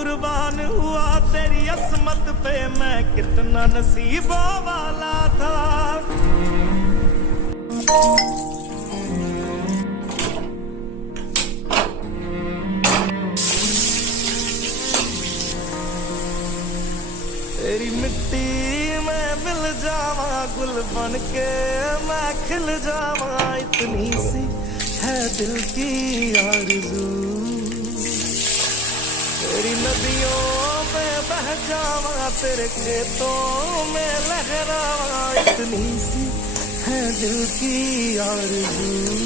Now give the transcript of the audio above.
कुर्बान हुआ तेरी असमत पे, मैं कितना नसीबों वाला था। तेरी मिट्टी में मिल जावा, गुल बन के मैं खिल जावा, इतनी सी है दिल की आरज़ू। तेरी नदियों में बह जावा, तेरे खेतों में लहरावा, इतनी सी है दिल की आरज़ू।